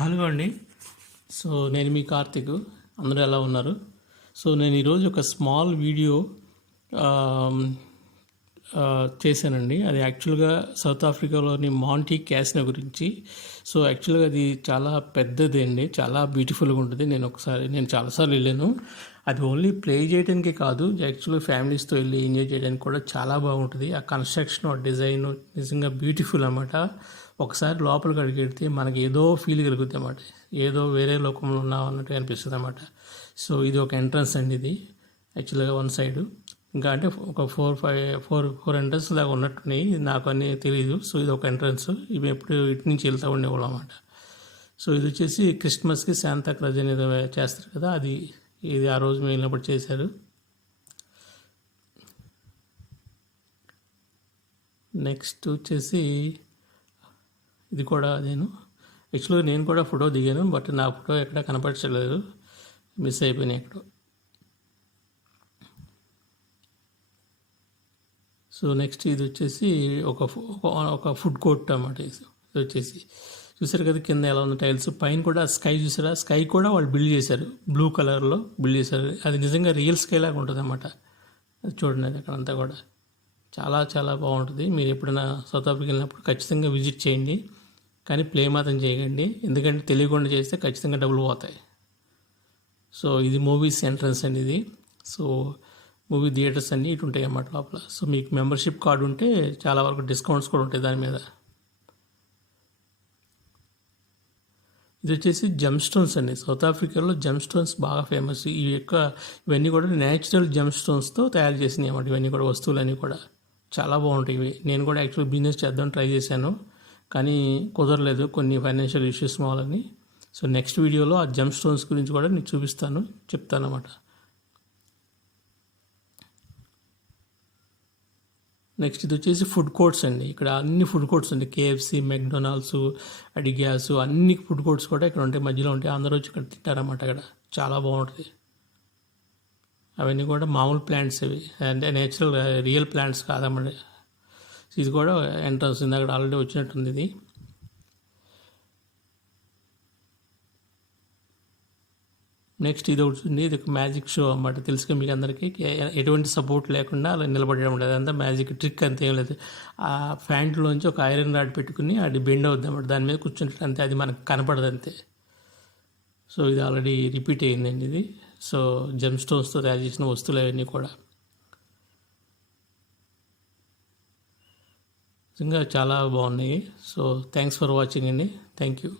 Hello అండి. So నేను మీ కార్తిక్. అందరూ ఎలా ఉన్నారు? సో నేను ఈరోజు ఒక స్మాల్ వీడియో చేశానండి. అది యాక్చువల్గా సౌత్ ఆఫ్రికాలోని మాంటీ క్యాసినో గురించి. సో యాక్చువల్గా అది చాలా పెద్దది అండి, చాలా బ్యూటిఫుల్గా ఉంటుంది. నేను చాలాసార్లు వెళ్ళాను. అది ఓన్లీ ప్లే చేయడానికి కాదు, యాక్చువల్గా ఫ్యామిలీస్తో వెళ్ళి ఎంజాయ్ చేయడానికి కూడా చాలా బాగుంటుంది. ఆ కన్స్ట్రక్షన్, ఆ డిజైన్ నిజంగా బ్యూటిఫుల్ అనమాట. ఒకసారి లోపలికి అడిగితే మనకి ఏదో ఫీల్ కలుగుతుంది అన్నమాట, ఏదో వేరే లోకంలో ఉన్నాం అన్నట్టు అనిపిస్తుంది అన్నమాట. సో ఇది ఒక ఎంట్రన్స్ అండి. ఇది యాక్చువల్గా వన్ సైడు, ఇంకా అంటే ఒక ఫోర్ ఎంట్రన్స్ దాకా ఉన్నట్టున్నాయి. నాకు అన్నీ తెలియదు. సో ఇది ఒక ఎంట్రన్స్. ఇవి ఎప్పుడు ఇటు నుంచి వెళ్తూ ఉండేవాళ్ళం అన్నమాట. సో ఇది వచ్చేసి క్రిస్మస్కి శాంతాక్లాజ్ అనేది చేస్తారు కదా, ఇది ఆ రోజు మేము వెళ్ళినప్పుడు చేశారు. నెక్స్ట్ వచ్చేసి ఇది కూడా యాక్చువల్గా నేను కూడా ఫోటో దిగాను, బట్ నా ఫోటో ఎక్కడ కనపరచలేదు, మిస్ అయిపోయినాయి ఎక్కడో. సో నెక్స్ట్ ఇది వచ్చేసి ఒక ఫుడ్ కోర్ట్ అన్నమాట. ఇది వచ్చేసి చూసారు కదా కింద ఎలా ఉంది టైల్స్, పైన కూడా స్కై చూసారా, స్కై కూడా వాళ్ళు బిల్డ్ చేశారు, బ్లూ కలర్లో బిల్డ్ చేశారు. అది నిజంగా రియల్ స్కై లాగా ఉంటుంది అన్నమాట. అది చూడండి, అది అక్కడంతా కూడా చాలా చాలా బాగుంటుంది. మీరు ఎప్పుడైనా సౌత్ ఆఫ్రికా వెళ్ళినప్పుడు ఖచ్చితంగా విజిట్ చేయండి, కానీ ప్లే మాత్రం చేయకండి, ఎందుకంటే తెలియకుండా చేస్తే ఖచ్చితంగా డబ్బులు పోతాయి. సో ఇది మూవీస్ ఎంట్రన్స్ అండి ఇది. సో మూవీ థియేటర్స్ అన్నీ ఇటు ఉంటాయి అన్నమాట లోపల. సో మీకు మెంబర్షిప్ కార్డు ఉంటే చాలా వరకు డిస్కౌంట్స్ కూడా ఉంటాయి దాని మీద. ఇది వచ్చేసి జెమ్ స్టోన్స్ అండి. సౌత్ ఆఫ్రికాలో జెమ్ స్టోన్స్ బాగా ఫేమస్. ఇవన్నీ కూడా న్యాచురల్ జెమ్ స్టోన్స్తో తయారు చేసినాయి అన్నమాట. ఇవన్నీ కూడా వస్తువులన్నీ కూడా చాలా బాగుంటాయి ఇవి. నేను కూడా యాక్చువల్ బిజినెస్ చేద్దాం ట్రై చేశాను, కానీ కుదరలేదు, కొన్ని ఫైనాన్షియల్ ఇష్యూస్ మూలని. సో నెక్స్ట్ వీడియోలో ఆ జెమ్ స్టోన్స్ గురించి కూడా నేను చెప్తాను అన్నమాట. నెక్స్ట్ ఇది వచ్చేసి ఫుడ్ కోర్ట్స్ అండి. ఇక్కడ అన్ని ఫుడ్ కోర్ట్స్ ఉంటాయి, కేఎఫ్సి, మెక్డొనాల్డ్స్, అడిగ్యాస్, అన్ని ఫుడ్ కోర్ట్స్ కూడా ఇక్కడ ఉంటాయి, మధ్యలో ఉంటాయి. అందరూ వచ్చి ఇక్కడ తింటారన్నమాట. అక్కడ చాలా బాగుంటుంది. అవన్నీ కూడా మామూలు ప్లాంట్స్, అవి అంటే నేచురల్ రియల్ ప్లాంట్స్ కాదన్నమాట. ఇది కూడా ఎంట్రన్స్ అక్కడ ఆల్రెడీ వచ్చినట్టుంది ఇది. నెక్స్ట్ ఇది అవుతుంది, ఇది ఒక మ్యాజిక్ షో అన్నమాట. తెలుసుగా మీకు అందరికీ, ఎటువంటి సపోర్ట్ లేకుండా అలా నిలబడడం ఉండదు, అదంతా మ్యాజిక్ ట్రిక్ అంతే, ఏం లేదు. ఆ ఫ్యాంట్లోంచి ఒక ఐరన్ రాడ్ పెట్టుకుని అది బెండ్ అవుద్ది అన్నమాట, దాని మీద కూర్చుంటే అంతే, అది మనకు కనపడదు అంతే. సో ఇది ఆల్రెడీ రిపీట్ అయ్యిందండి ఇది. సో జెమ్ స్టోన్స్తో తయారు చేసిన వస్తువులు అవన్నీ కూడా నిజంగా చాలా బాగున్నాయి. సో థ్యాంక్స్ ఫర్ వాచింగ్ అండి. Thank you.